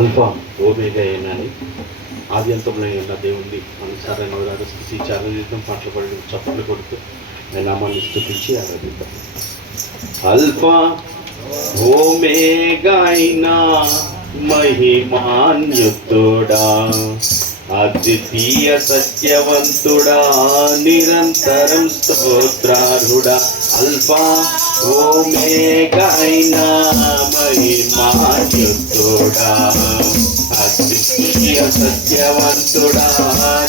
Alpha omega ఏనని ఆది అంతంలో ఉన్న దేవుణ్ణి మనసారా స్థితి ఆరాధిద్దాం, పాటలు పడి చప్పట్లు కొడుతూ నామాన్ని స్థుతించి ఆరాధిద్దాం. అల్ఫా ఓమేగా అయినా మహిమాన్యుతుడా, అద్వితీయ సత్యవంతుడా, నిరంతరం స్తోత్రార్హుడా. అల్ఫా ఓమేగా అయినా మహిమాన్యుతుడా, అద్వితీయ సత్యవంతుడా,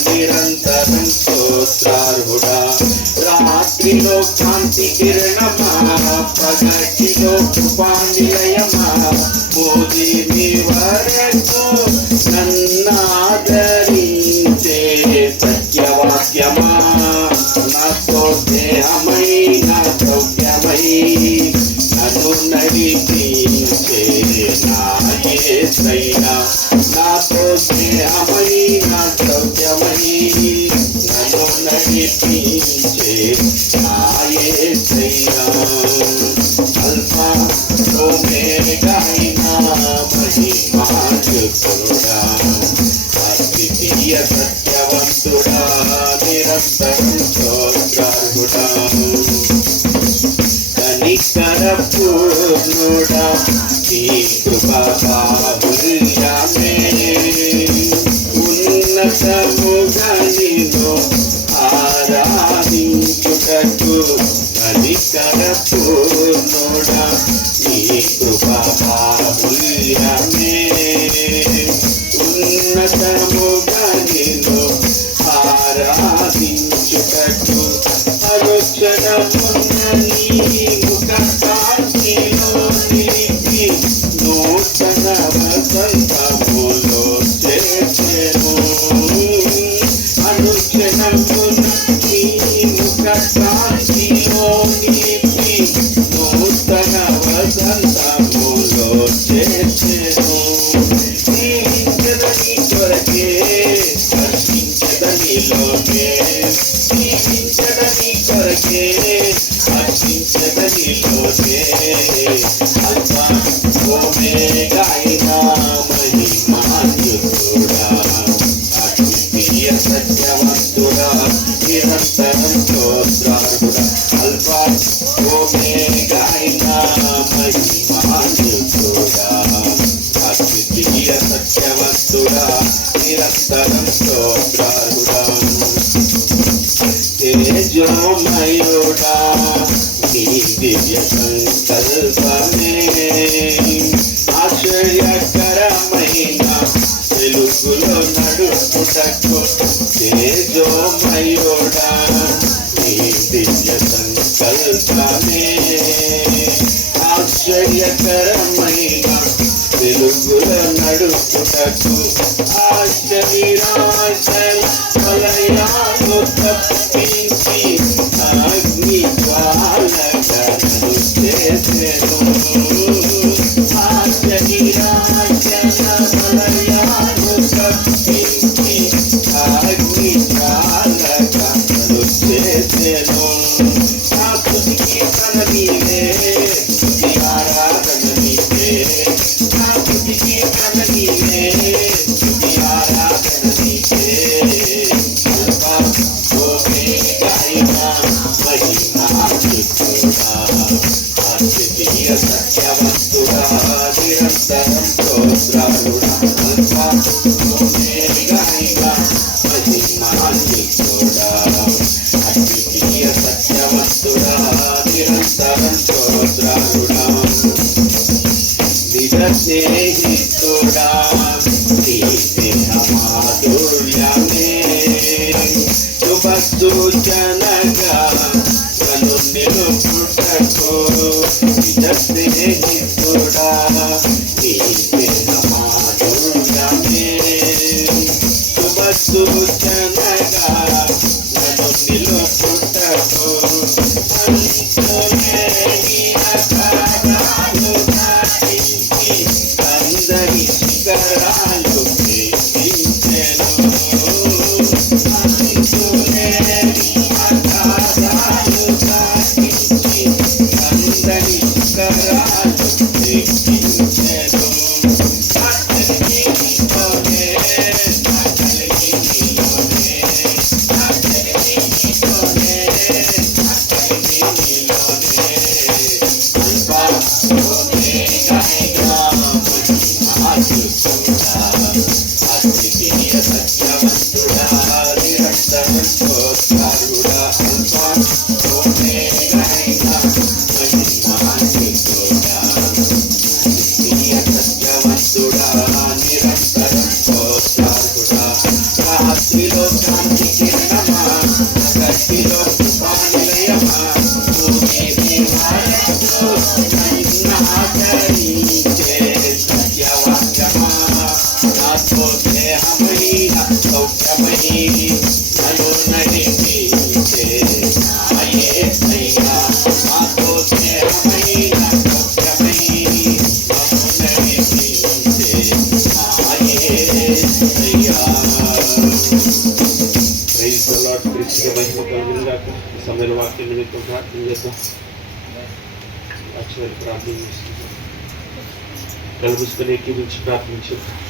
నిరంతరం స్తోత్రార్హుడా. రాత్రిలో కాంతి కిరణమా, పగటిలో కృపానిలయమా, మోదిని వరకు నన్నాదరించే సత్యవాక్యమా, నాతో దేహమైన సౌఖ్యమై నన్ను నడిపించే నా యేసయ్యా, నాతో దేహమైన సౌఖ్యమై నన్ను నడిపించే నా యేసయ్యా. అల్ఫా ఓమేగా అయినా మహిమాన్వితుడా, అద్వితీయ సత్యవంతుడా, నిరంతరం స్తోత్రార్హుడా. కనికరపూర్ణుడా, నీ కృపా బాహుళ్యమే ఉన్నతముగా నిన్ను ఆరాధించుటకు. కనికరపూర్ణుడా, నీ కృపా బాహుళ్యమే ఉన్నతముగా నిన్ను ఆరాధించుటకు. అనుక్షణమున్న నీ ముఖ కాంతిలో నిలిపి నూతన వసంతములో చేర్చెను. అనుక్షణమున్న నీ ముఖ కాంతిలో నిలిపి నూతన వసంతములో చేర్చెను. జీవించదని కొరకే హర్షించదనిలోనే, జీవించదని కొరకే హర్షించదనిలోనే. అల్ఫా ఓమేగా అయినా మహిమాన్వితుడా, అద్వితీయ సత్యవంతుడా, నిరంతరం స్తోత్రార్హుడా. అల్ఫా ఓమేగా అయినా మహిమాన్వితుడా, అద్వితీయ సత్యవంతుడా, నిరంతరం స్తోత్రార్హుడా. తేజోమయుడా, నీ దివ్య సంకల్పమే ఆశ్చర్యకరమైన వెలుగులో నడుపుటకు. తేజోమయుడా, నీ దివ్య సంకల్పమే ఆశ్చర్యకరమైన వెలుగులో నడుపుటకు. ఆశ్చర్యరాశల వలయాలు తప్పించి అగ్ని జ్వాలగా నన్ను చేసెను. ఆశ్చర్యరాశల వలయాలు తప్పించి అగ్ని జ్వాలగా నన్ను చేసెను. నా స్తుతికి కీర్తన నీవే, స్తుతి ఆరాధన నీవే. నా స్తుతికి కీర్తన నీవే, స్తుతి ఆరాధన నీవే. అల్ఫా ఓమేగా అయినా మహిమాన్వితుడా, అద్వితీయ సత్యవంతుడా, నిరంతరం స్తోత్రార్హుడా. అల్ఫా ఓమేగా అయినా మహిమాన్వితుడా, అద్వితీయ సత్యవంతుడా, నిరంతరం స్తోత్రార్హుడా. నిజ స్నేహితుడా, నీ స్నేహ మాధుర్యమే శుభ సూచనగా నన్ను నిలుపుటకు. నిజ స్నేహితుడా, నీ స్నేహ మాధుర్యమే శుభ సూచనగా నన్ను నిలుపుటకు. అందరి శిఖరాలు ప్రేమించెను. అందరి శిఖరాలు ప్రేమించెను. అద్వితీయ సత్యవంతుడా నిరంతరం స్తోత్రుడా అల్ఫా ఓమేగా మహిమాన్వితుడా అద్వితీయ సత్యవంతుడా నిరంతరం స్తోత్రుడా రాత్రిలో శాంతి కిరణమా గట్టిలో కృపానిలయమా భూమి నివాసతో నన్నాదరించే సత్యవాక్యమా నాతో స్నేహమైన సౌఖ్యమై నన్ను నడిపించే నా యేసయ్యా నాతో స్నేహమైన సౌఖ్యమై నన్ను నడిపించే నా యేసయ్యా. Praise the lord. క్రీస్తుకి మహిమ కలుగును గాక. ఈ సమయంలో వాక్యం నిమిత్తం ప్రార్థన చేద్దాం. ప్రార్థన చేస్తున్నాం. కలుగుసుకుని ఎక్కించి ప్రార్థించు.